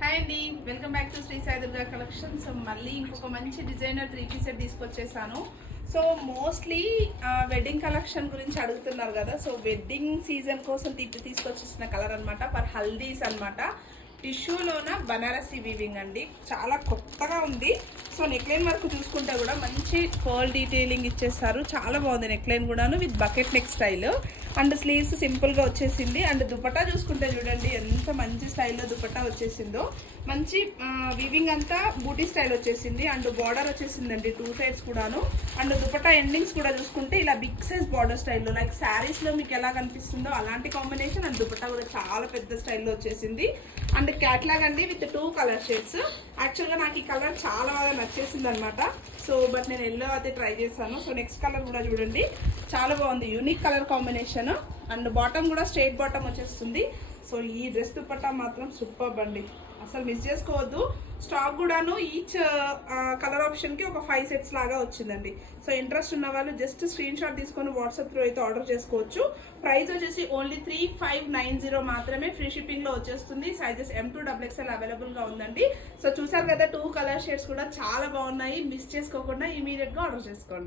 Hi అండి, welcome back to Shri Sai Durga collections. మళ్ళీ ఇంకొక మంచి డిజైనర్ 3 పీస్ సెట్ తీసుకొచ్చేసాను. సో మోస్ట్లీ వెడ్డింగ్ కలెక్షన్ గురించి అడుగుతున్నారు కదా. సో వెడ్డింగ్ సీజన్ కోసం తీసుకొచ్చేసిన కలర్ అనమాట. ఫర్ హల్దీస్ అనమాట. టిష్యూలోన బనారసి వీవింగ్ అండి, చాలా కొత్తగా ఉంది. సో నెక్లైన్ వరకు చూసుకుంటే కూడా మంచి పర్ల్ డీటెయిలింగ్ ఇచ్చేస్తారు. చాలా బాగుంది నెక్లైన్ కూడాను, with bucket neck style. And sleeves సింపుల్గా వచ్చేసింది. అండ్ దుపట్టా చూసుకుంటే చూడండి ఎంత మంచి స్టైల్లో దుపట్టా వచ్చేసిందో. మంచి వీవింగ్ అంతా బూటీ స్టైల్ వచ్చేసింది. అండ్ బార్డర్ వచ్చేసిందండి 2 సైడ్స్ కూడాను. అండ్ దుపట్టా ఎండింగ్స్ కూడా చూసుకుంటే ఇలా బిగ్ సైజ్ బార్డర్ స్టైల్లో, లైక్ శారీస్లో మీకు ఎలా కనిపిస్తుందో అలాంటి కాంబినేషన్. అండ్ దుపట్టా కూడా చాలా పెద్ద స్టైల్లో వచ్చేసింది. అండ్ క్యాట్లాగ్ అండి విత్ 2 కలర్ షేడ్స్. యాక్చువల్గా నాకు ఈ కలర్ చాలా బాగా నచ్చేసింది అనమాట. సో బట్ నేను ఎల్లో అయితే ట్రై చేశాను. సో నెక్స్ట్ కలర్ కూడా చూడండి, చాలా బాగుంది, unique colour combination. And bottom కూడా స్ట్రైట్ బాటమ్ వచ్చేస్తుంది. సో ఈ డ్రెస్ దుపట్టా మాత్రం సూపర్ అండి, అసలు మిస్ చేసుకోవద్దు. స్టాక్ కూడాను ఈచ్ కలర్ ఆప్షన్కి ఒక 5 సెట్స్ లాగా వచ్చిందండి. సో ఇంట్రెస్ట్ ఉన్న వాళ్ళు జస్ట్ స్క్రీన్ షాట్ తీసుకొని వాట్సాప్ త్రూ అయితే ఆర్డర్ చేసుకోవచ్చు. ప్రైస్ వచ్చేసి ఓన్లీ 3590 మాత్రమే. ఫ్రీ షిప్పింగ్లో వచ్చేస్తుంది. సైజెస్ M2 XXL అవైలబుల్గా ఉందండి. సో చూసారు కదా, 2 కలర్ షేడ్స్ కూడా చాలా బాగున్నాయి. మిస్ చేసుకోకుండా ఇమీడియట్గా ఆర్డర్ చేసుకోండి.